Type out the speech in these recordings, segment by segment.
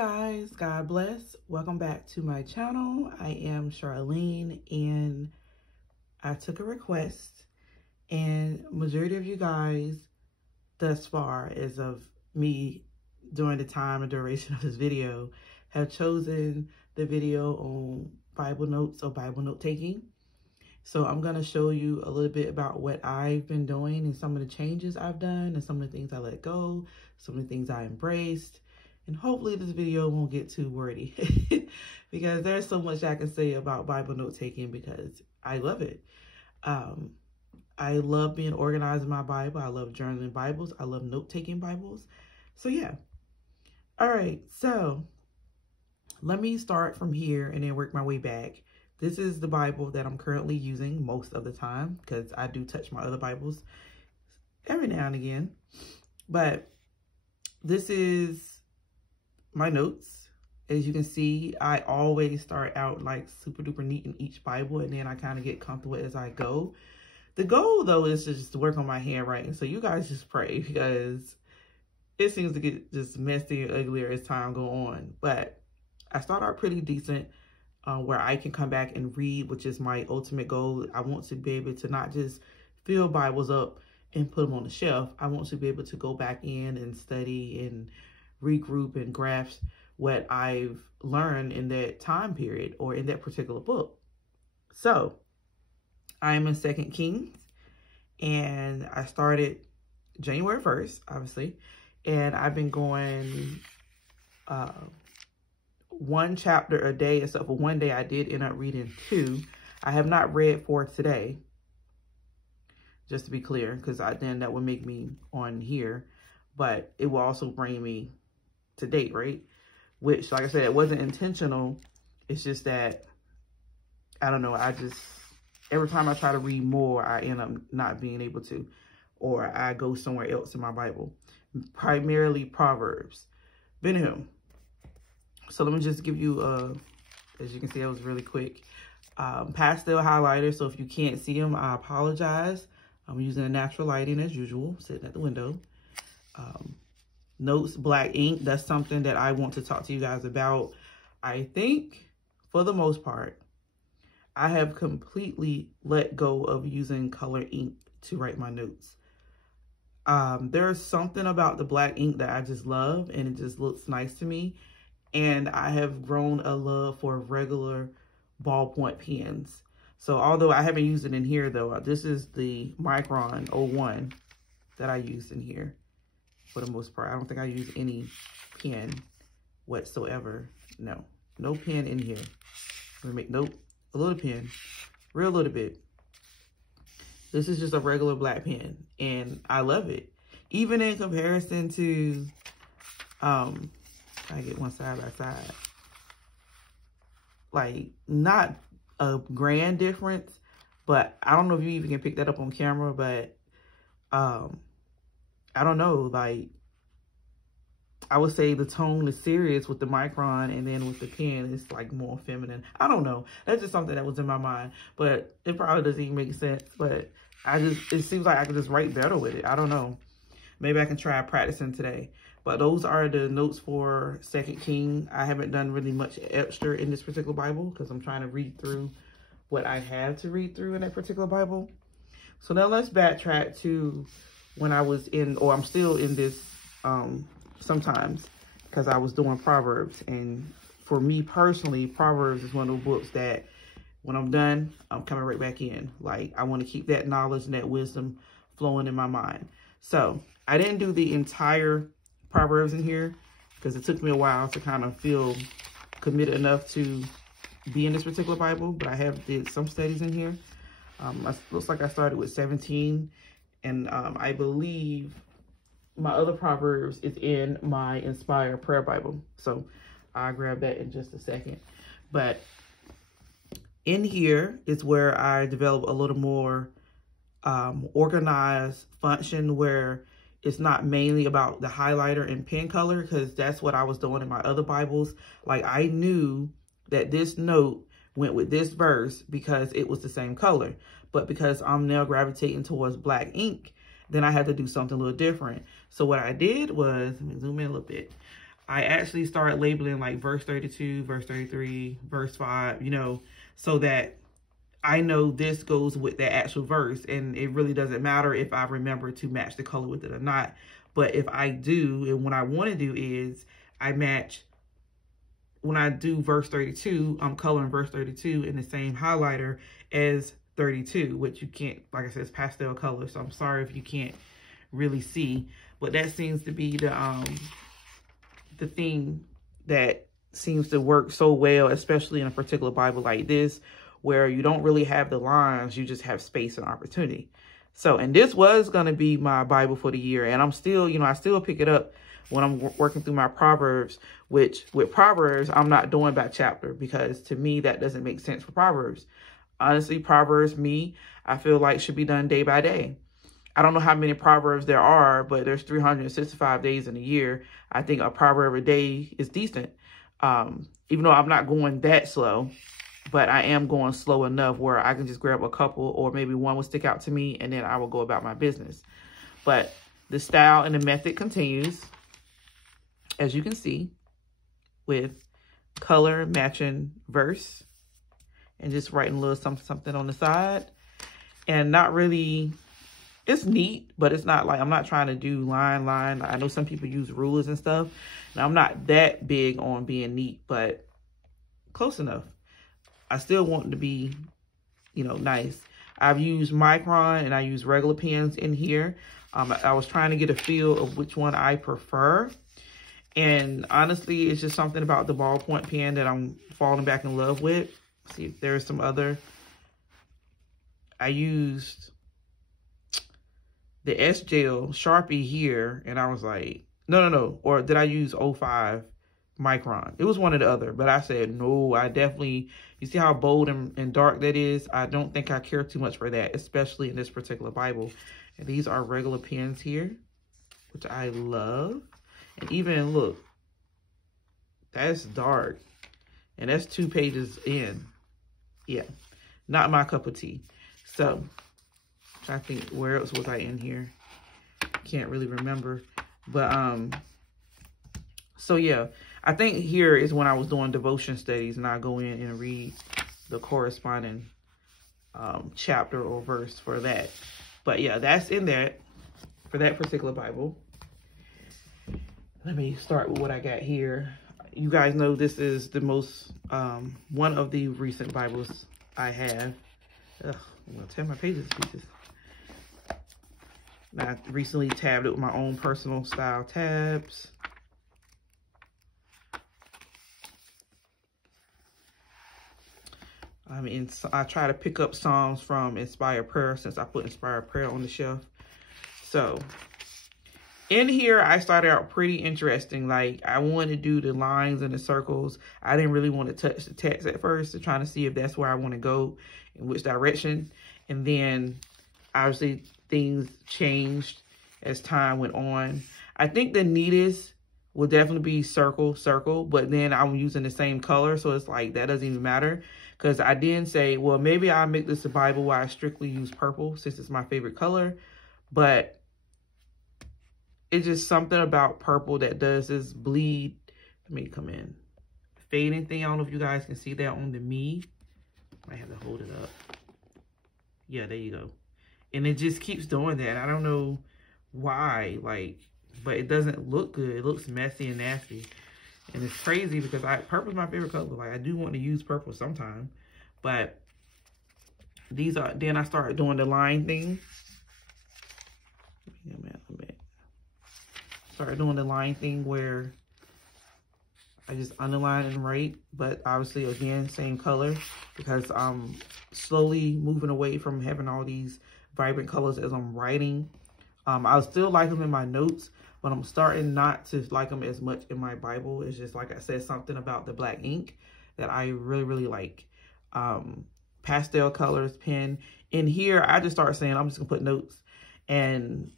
guys, God bless. Welcome back to my channel. I am Charlene, and I took a request, and majority of you guys thus far, as of me during the time and duration of this video, have chosen the video on Bible notes or Bible note taking. So I'm going to show you a little bit about what I've been doing and some of the changes I've done and some of the things I let go, some of the things I embraced. And hopefully this video won't get too wordy because there's so much I can say about Bible note taking because I love it. I love being organized in my Bible. I love journaling Bibles. I love note-taking Bibles. So yeah. All right. So let me start from here and then work my way back. This is the Bible that I'm currently using most of the time because I do touch my other Bibles every now and again. But this is my notes. As you can see, I always start out like super duper neat in each Bible, and then I kind of get comfortable as I go. The goal though is to just work on my handwriting. So you guys just pray because it seems to get just messy and uglier as time go on. But I start out pretty decent where I can come back and read, which is my ultimate goal. I want to be able to not just fill Bibles up and put them on the shelf. I want to be able to go back in and study and regroup and grasp what I've learned in that time period or in that particular book. So I am in 2 Kings, and I started January 1st, obviously, and I've been going one chapter a day, except for one day I did end up reading 2. I have not read 4 today, just to be clear, because then that would make me on here, but it will also bring me to date, right? Which, like I said, it wasn't intentional. It's just that, I don't know, every time I try to read more, I end up not being able to, or I go somewhere else in my Bible. Primarily Proverbs. Benham. So let me just give you, as you can see, that was really quick. Pastel highlighter. So if you can't see them, I apologize. I'm using a natural lighting as usual, sitting at the window. Notes, black ink. That's something that I want to talk to you guys about. I think, for the most part, I have completely let go of using color ink to write my notes. There's something about the black ink that I just love, and it just looks nice to me. And I have grown a love for regular ballpoint pens. So although I haven't used it in here though, this is the Micron 01 that I used in here for the most part. I don't think I use any pen whatsoever. No pen in here. Nope, a little pen, real little bit. This is just a regular black pen, and I love it. Even in comparison to, I get one side by side. Like, not a grand difference, but I don't know if you even can pick that up on camera, but I don't know, like, I would say the tone is serious with the Micron, and then with the pen, it's like more feminine. I don't know. That's just something that was in my mind, but it probably doesn't even make sense. But it seems like I can just write better with it. I don't know. Maybe I can try practicing today. But those are the notes for 2 King. I haven't done really much extra in this particular Bible because I'm trying to read through what I have to read through in that particular Bible. So now let's backtrack to when I was in, or I'm still in this sometimes, because I was doing Proverbs. And for me personally, Proverbs is one of those books that when I'm done, I'm coming right back in. Like, I want to keep that knowledge and that wisdom flowing in my mind. So I didn't do the entire Proverbs in here because it took me a while to kind of feel committed enough to be in this particular Bible, but I have did some studies in here. Looks like I started with 17, and I believe my other Proverbs is in my Inspired Prayer Bible. So I'll grab that in just a second. But in here is where I develop a little more organized function, where it's not mainly about the highlighter and pen color, because that's what I was doing in my other Bibles. Like, I knew that this note went with this verse because it was the same color. But because I'm now gravitating towards black ink, then I had to do something a little different. So what I did was, let me zoom in a little bit. I actually started labeling like verse 32, verse 33, verse 5, you know, so that I know this goes with that actual verse, and it really doesn't matter if I remember to match the color with it or not. But if I do, and what I want to do is I match, when I do verse 32, I'm coloring verse 32 in the same highlighter as 32, which you can't, like I said, it's pastel color. So I'm sorry if you can't really see, but that seems to be the thing that seems to work so well, especially in a particular Bible like this, where you don't really have the lines, you just have space and opportunity. So, and this was going to be my Bible for the year, and I'm still, you know, I still pick it up when I'm working through my Proverbs, which with Proverbs, I'm not doing by chapter, because to me, that doesn't make sense for Proverbs. Honestly, Proverbs, I feel like should be done day by day. I don't know how many Proverbs there are, but there's 365 days in a year. I think a proverb a day is decent. Even though I'm not going that slow, but I am going slow enough where I can just grab a couple, or maybe one will stick out to me, and then I will go about my business. But the style and the method continues, as you can see, with color matching verse, and just writing a little something on the side. And not really, it's neat, but it's not like, I'm not trying to do line. I know some people use rulers and stuff, and I'm not that big on being neat, but close enough. I still want it to be, you know, nice. I've used micron and I use regular pens in here. I was trying to get a feel of which one I prefer. And honestly, it's just something about the ballpoint pen that I'm falling back in love with. See if there's some other. I used the S-Gel Sharpie here, and I was like, no. Or did I use 05 micron? It was one or the other, but I said, no, I definitely, you see how bold and dark that is? I don't think I care too much for that, especially in this particular Bible. And these are regular pens here, which I love. And even look, that's dark. And that's 2 pages in. Yeah, not my cup of tea. So, I think, where else was I in here? Can't really remember. But, so yeah, I think here is when I was doing devotion studies, and I go in and read the corresponding chapter or verse for that. But yeah, that's in there for that particular Bible. Let me start with what I got here. You guys know this is the most, one of the recent Bibles I have. Ugh, I'm going to tear my pages to pieces. I recently tabbed it with my own personal style tabs. I mean, I try to pick up Psalms from Inspired Prayer, since I put Inspired Prayer on the shelf. So, in here, I started out pretty interesting. Like, I wanted to do the lines and the circles. I didn't really want to touch the text at first, to trying to see if that's where I want to go, in which direction. And then, obviously, things changed as time went on. I think the neatest would definitely be circle, but then I'm using the same color, so it's like, that doesn't even matter. Because I didn't say, well, maybe I'll make this a Bible where I strictly use purple, since it's my favorite color. But it's just something about purple that does this bleed. Let me come in. Fading thing. I don't know if you guys can see that on the me. I have to hold it up. Yeah, there you go. And it just keeps doing that. I don't know why, like, but it doesn't look good. It looks messy and nasty. And it's crazy because purple is my favorite color. Like, I do want to use purple sometime. But these are, then I started doing the line thing. Started doing the line thing where I just underline and write. But obviously, again, same color, because I'm slowly moving away from having all these vibrant colors as I'm writing. I still like them in my notes, but I'm starting not to like them as much in my Bible. It's just, like I said, something about the black ink that I really, really like. Pastel colors, pen. In here, I just start saying, I'm just going to put notes. And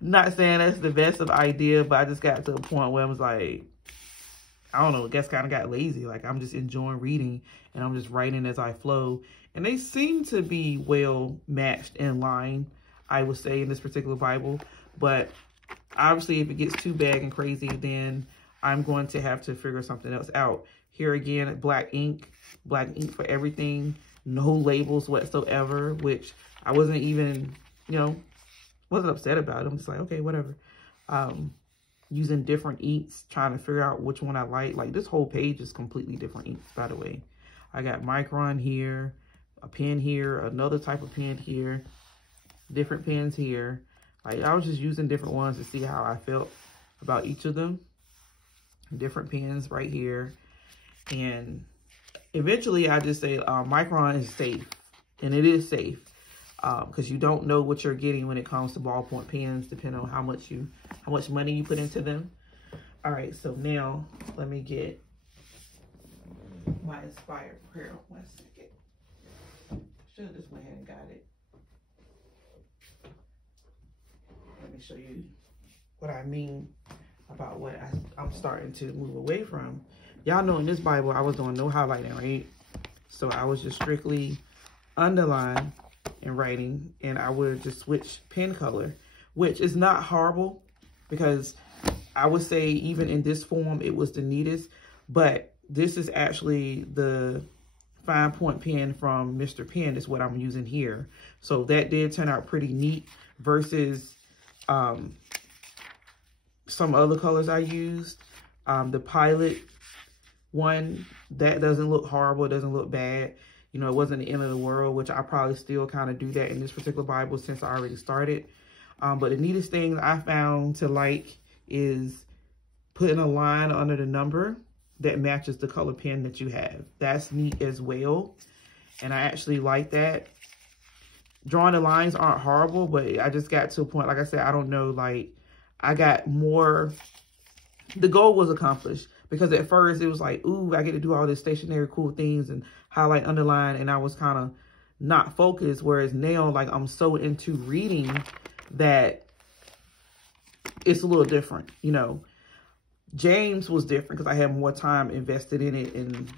not saying that's the best of idea, but I just got to a point where I was like, I don't know, I guess kind of got lazy. Like, I'm just enjoying reading, and I'm just writing as I flow. And they seem to be well matched in line, I would say, in this particular Bible. But obviously, if it gets too big and crazy, then I'm going to have to figure something else out. Here again, black ink for everything. No labels whatsoever, which I wasn't even, you know, wasn't upset about. I'm just like, okay, whatever. Using different inks, trying to figure out which one I like. Like, this whole page is completely different inks, by the way. I got Micron here, a pen here, another type of pen here, different pens here. Like, I was just using different ones to see how I felt about each of them. Different pens right here. And eventually I just say Micron is safe, and it is safe because you don't know what you're getting when it comes to ballpoint pens, depending on how much money you put into them. All right, so now let me get my inspired prayer. 1 second. Should have just went ahead and got it. Let me show you what I mean about what I'm starting to move away from. Y'all know in this Bible, I was doing no highlighting, right? So I was just strictly underline and writing, and I would just switch pen color, which is not horrible because I would say even in this form, it was the neatest, but this is actually the fine point pen from Mr. Pen is what I'm using here. So that did turn out pretty neat versus some other colors I used. The Pilot one, that doesn't look horrible. It doesn't look bad. You know, it wasn't the end of the world, which I probably still kind of do that in this particular Bible since I already started. But the neatest thing I found to like is putting a line under the number that matches the color pen that you have. That's neat as well. And I actually like that. Drawing the lines aren't horrible, but I just got to a point, like I said, I don't know, like I got more, the goal was accomplished. Because at first it was like, ooh, I get to do all this stationary cool things and highlight, underline, and I was kind of not focused. Whereas now, like, I'm so into reading that it's a little different, you know. James was different because I had more time invested in it, and,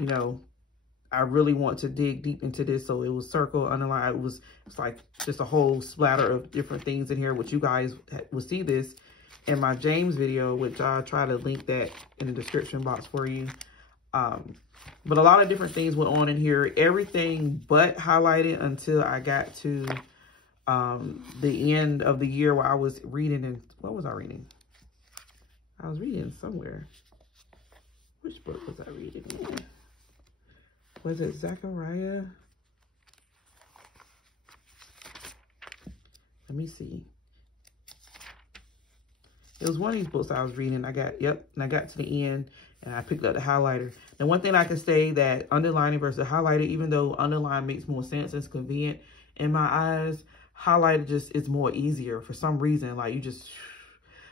you know, I really want to dig deep into this. So it was circle, underline. It's like just a whole splatter of different things in here, which you guys will see this in my James video, which I'll try to link that in the description box for you. But a lot of different things went on in here. Everything but highlighted until I got to the end of the year where I was reading. And what was I reading? I was reading somewhere. Which book was I reading? Was it Zechariah? Let me see. It was one of these books I was reading. I got to the end and I picked up the highlighter. Now, one thing I can say that underlining versus highlighter, even though underline makes more sense, it's convenient in my eyes, highlighter just is more easier for some reason. Like you just,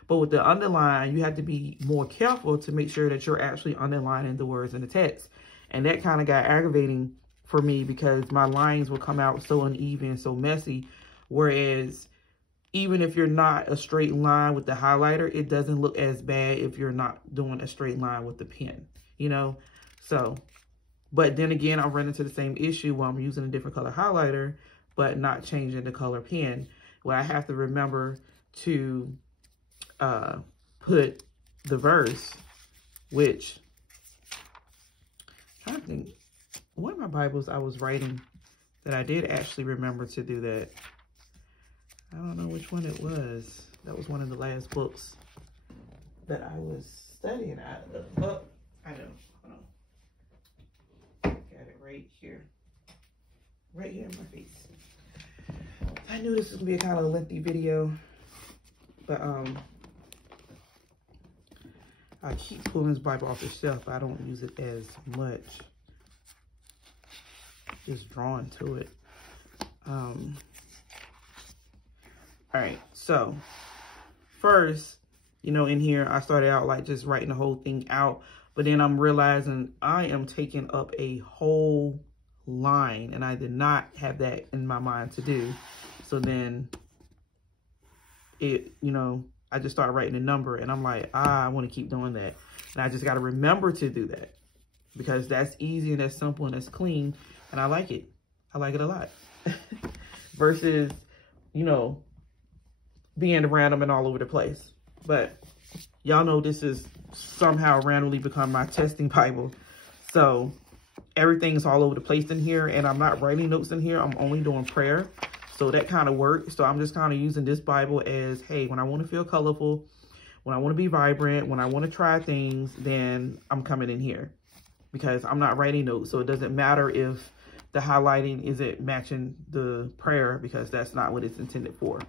but with the underline, you have to be more careful to make sure that you're actually underlining the words in the text. And that kind of got aggravating for me because my lines would come out so uneven, so messy. Whereas even if you're not a straight line with the highlighter, it doesn't look as bad if you're not doing a straight line with the pen, you know? So, but then again, I run into the same issue while I'm using a different color highlighter, but not changing the color pen, where I have to remember to put the verse, which, I'm trying to think, one of my Bibles I was writing that I did actually remember to do that. I don't know which one it was. That was one of the last books that I was studying out of. Oh, I know. Hold on. Got it right here. Right here in my face. I knew this was going to be a kind of a lengthy video. But I keep pulling this Bible off the shelf. I don't use it as much. Just drawn to it. All right, so first, you know, in here, I started out like just writing the whole thing out, but then I'm realizing I am taking up a whole line and I did not have that in my mind to do. So then it, you know, I just started writing a number and I'm like, I want to keep doing that. And I just got to remember to do that because that's easy and that's simple and that's clean. And I like it. I like it a lot versus, you know, being random and all over the place. but y'all know this is somehow randomly become my testing Bible. So everything's all over the place in here, and I'm not writing notes in here. I'm only doing prayer. So that kind of works. So I'm just kind of using this Bible as, hey, when I want to feel colorful, when I want to be vibrant, when I want to try things, then I'm coming in here, because I'm not writing notes. So it doesn't matter if the highlighting isn't matching the prayer, because that's not what it's intended for.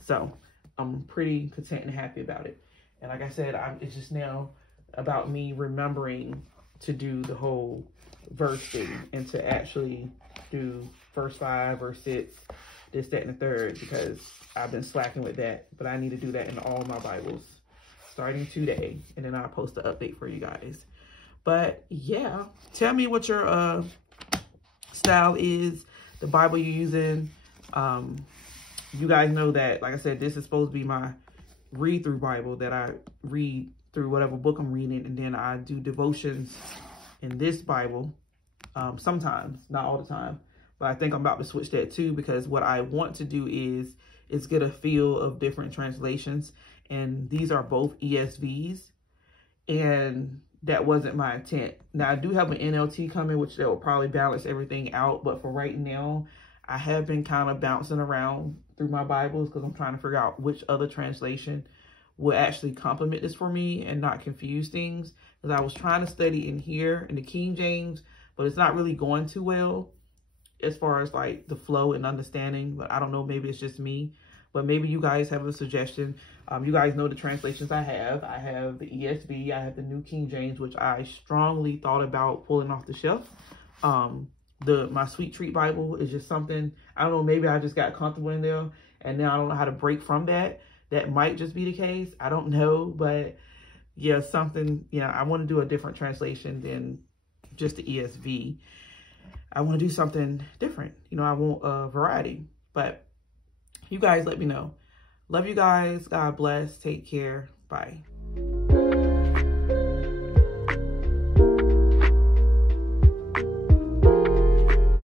So I'm pretty content and happy about it. And like I said, it's just now about me remembering to do the whole verse thing and to actually do verse 5, verse 6, this, that, and the third, because I've been slacking with that. But I need to do that in all my Bibles starting today, and then I'll post the update for you guys. But yeah, tell me what your style is, the Bible you're using. You guys know that, like I said, this is supposed to be my read-through Bible that I read through whatever book I'm reading, and then I do devotions in this Bible sometimes, not all the time. But I think I'm about to switch that too, because what I want to do is get a feel of different translations, and these are both ESVs, and that wasn't my intent. Now, I do have an NLT coming, which that will probably balance everything out. But for right now, I have been kind of bouncing around through my Bibles because I'm trying to figure out which other translation will actually complement this for me and not confuse things. Because I was trying to study in here in the King James, but it's not really going too well as far as like the flow and understanding. But I don't know, maybe it's just me. But maybe you guys have a suggestion. You guys know the translations I have. I have the ESV. I have the New King James, which I strongly thought about pulling off the shelf. My Sweet Treat Bible is just something, I don't know, maybe I just got comfortable in there, and now I don't know how to break from that. That might just be the case. I don't know. But yeah, something, you know, I want to do a different translation than just the ESV. I want to do something different. You know, I want a variety. But you guys let me know. Love you guys. God bless. Take care. Bye.